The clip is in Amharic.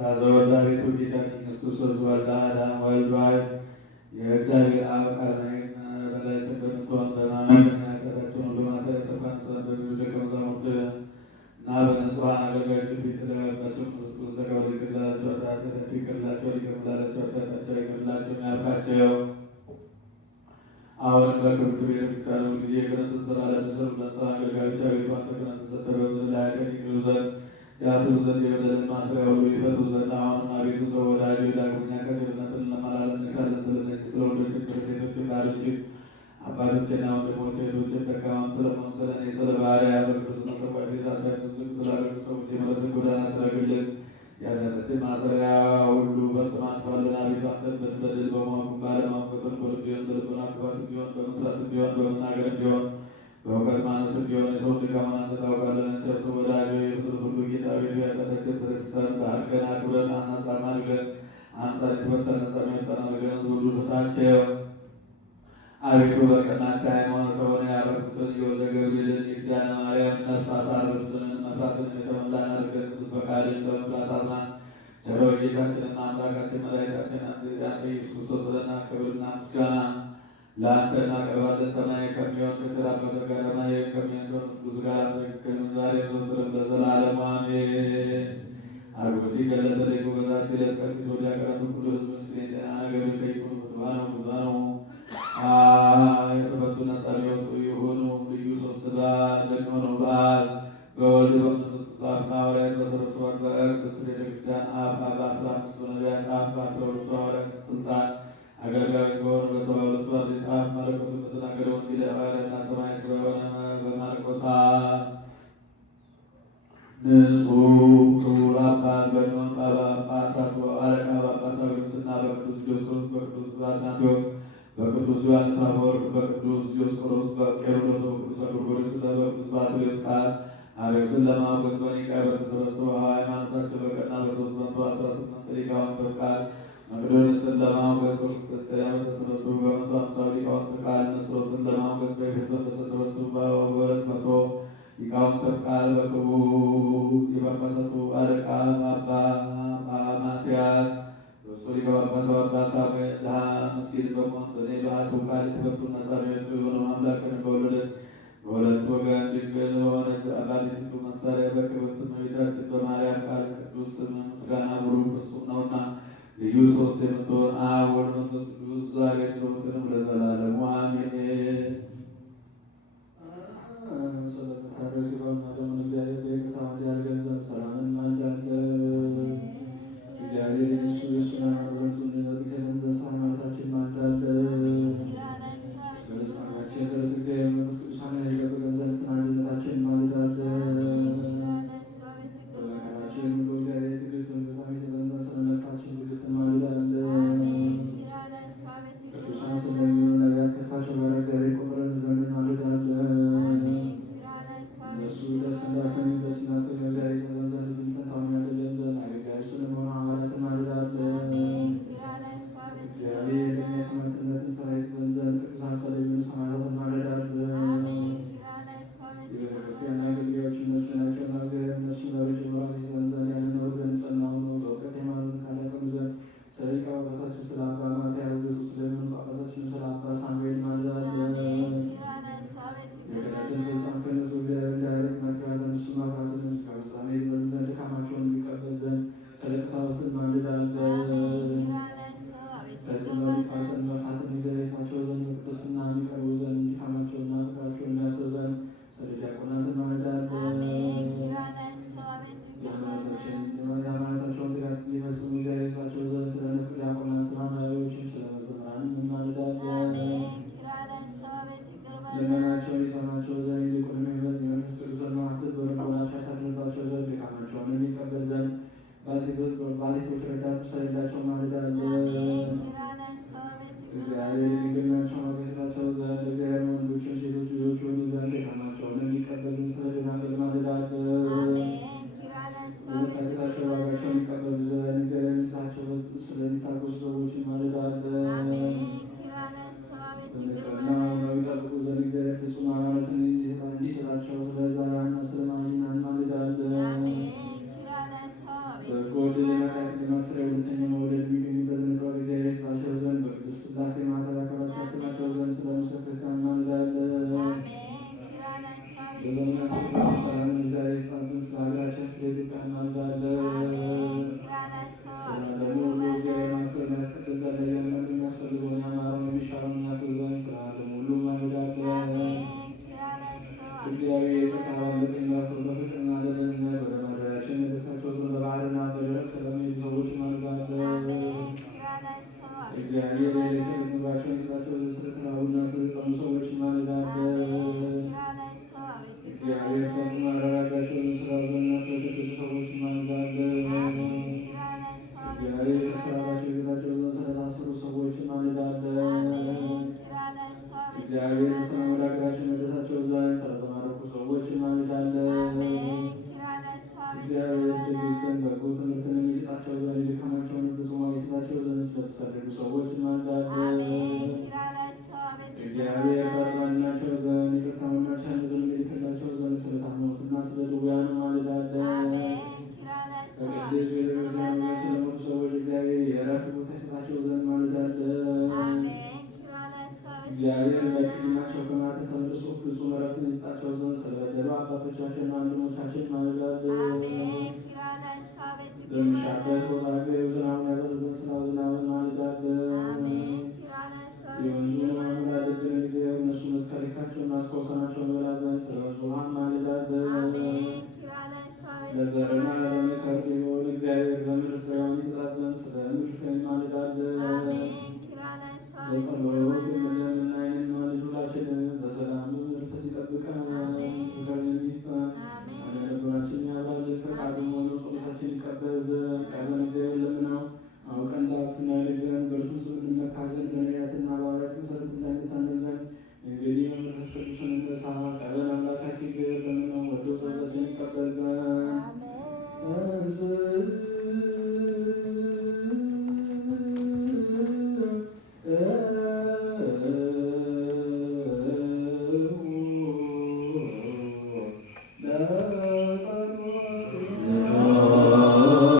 ተወላዲቱ ጌታችን ኢየሱስ ክርስቶስ ወልደ አዳም ወልድ ዋሕድ የእግዚአብሔር አብ ቃል መላእክትን በምትሆን በማመን ኃጢአታቸውን ሁሉ ማሰሪያ ጠፋን ሰን በሚሉ ደቀ መዛሙርት እና በንጹሐን አገልጋዮች ፊት የተደረገባቸው ክርስቶስ ተቀበሉ ይቅርላቸው ኃጢአታቸው ይቅርላቸው ይቅርላቸው ኃጢአታቸው ይቅርላቸው ያልካቸው አሁንም በክብርት ቤተክርስቲያን ሁልጊዜ የክህነትን ሥራ ለሚሠሩ ለንስሐ አገልጋዮች አቤቱ አንተ ክህነትን ሰጥተህ በምድር ላይ ኃጢአት ይቅሩ ዘንድ ያስቡ ዘንድ የበደልን ማሰሪያ ሁሉ ይፈቱ ዘንድ አሁንም አቤቱ ሰው ወዳጅ ዳግመኛ ከቸርነትን እንለምናለን እንሻለን። ስለነዚህ ስለ ወንዶችን ስለ ሴቶችን ባሎችን አባቶችና ወንድሞች እህቶችን ደካማም ስለመሆን ስለ እኔ ስለ ባሪያ በቅዱስ መሰዋዕት ፊት ራሳችንን ዝቅ ስላደረጉ ሰዎች የምሕረትን ጎዳና ትረግልን። የኃጢአታችን ማሰሪያ ሁሉ በስም አጥፋልን። አቤቱ አንተን በድል በማወቅም ባለማወቅ በተንኮልም ቢሆን በልቦና ክፋትም ቢሆን በመስራትም ቢሆን በመናገርም ቢሆን በእውቀት ማነስም ቢሆን የሰውን ድካሙን አንተ ታውቃለህ። ቸር ሰው ወዳጅ የፍጥረት ሁሉ ጌታ ቤቱ የኃጢአታችን ስርየት ስጠን። ባርከን አክብረን አናሳን አድርገን አንጻር የተፈተነ ሰማይ ጠና አድርገን ሁሉ ፍታቸው። አቤቱ በቀናች ሃይማኖት ከሆነ ያረፉትን የወልደ ገብርኤልን የኪዳነ ማርያም ነፍስ አሳርፍልን። መፍራትን የተመላን አድርገን ቅዱስ ፈቃድን በመፍራት አዝናን ቸሮ ጌታችንና አምላካችን መድኃኒታችን አንተ ኢየሱስ ክርስቶስ ስለና ክብርና ምስጋና ለአንተ እናቀርባለን። ሰማይ ከሚሆን ከሥራ በተጋረማ ከሚሆን ቅዱስ ጋር ዛሬ ዘወትርም ለዘላለሙ አሜን። አርጎቲ ገለጠ ደጎ በዛት ዕለት ቀሲስ ወዲያቀራቱ ሁሉ ህዝብ ምስክሬን ጤና ነገሩ ከይኩኑ ብዙኃኑ ብዙኃኑ የተፈቱ ነጻ ሊወጡ የሆኑ ልዩ ሶስት በዓል ለሚሆነው በዓል በወልድ በመንፈስ ቅዱስ አብ ሐዋርያት በሰበሰቧት በቅድስት ቤተክርስቲያን አብ በ15 ነቢያት አብ በ12 ሐዋርያት ስልጣን አገልጋዮች በሆኑ በ72 አርድእት አብ መለኮትን በተናገረ ወንጌል ሐዋርያና ሰማዕት በሆነ በማርቆስ ንጹሕ ክቡር አባት በሚሆን ጳጳሳት አለቃ ጳጳሳት አውግስጥና በቅዱስ ዲዮስቆሮስ በቅዱስ አትናቴዎስ በቅዱስ ዮሐንስ አፈወርቅ በቅዱስ ዲዮስቆሮስ በቄርሎስ በቅዱስ ጎርጎርዮስ በቅዱስ ባስልዮስ ቃል አርዮስን ለማውገዝ በኒቅያ በተሰበሰበው ሃይማኖታቸው በቀና በ318 ሊቃውንት ቃል መቅዶንዮስን ለማውገዝ በቁስጥንጥንያ በተሰበሰቡ በ150 ሊቃውንት ቃል ንስጥሮስን ለማውገዝ በኤፌሶን በተሰበሰቡ በ200 ሊቃውንት ቃል በክቡር የጳጳሳቱ አለቃ አባ ማትያስ በእሱ ሊቀ ጳጳሳት አባ ሳሙኤል ድሃ ምስኪን በመሆን በእኔ ባህቱ ቃል የተፈቱ ነጻ የሚወጡ የሆነው አምላክን በወለደች በሁለት ወገን ድንግል በሆነች አባዲሲቱ መሳሪያ በክብርት እመቤታችን በማርያም ቃል ቅዱስ ስም ምስጋና ቡሩክ ፍጹም ነውና ልዩ ሶስት የምትሆን አብ ወልድ መንፈስ ቅዱስ ዛሬም ዘወትርም ለዘላለሙ አሜን። ስለምታደርስ ሲሆን ደግሞ እግዚአብሔር በይቅርታ እንዲያደርገን ዘንድ ሰላምን እንማልዳለን። እግዚአብሔር እሱ የእሱን ሃይማኖቱን እንዲነግስ ተስፋ ሃይማኖታችን እንማልዳለን። እግዚአብሔር ለቅድናቸው ከማተ ተመልሶ ፍጹም ዕረፍትን ይስጣቸው ዘንድ ስለበደሉ አባቶቻችንና ወንድሞቻችን ማለዳ በሚሻበት ወራገ ዝናቡን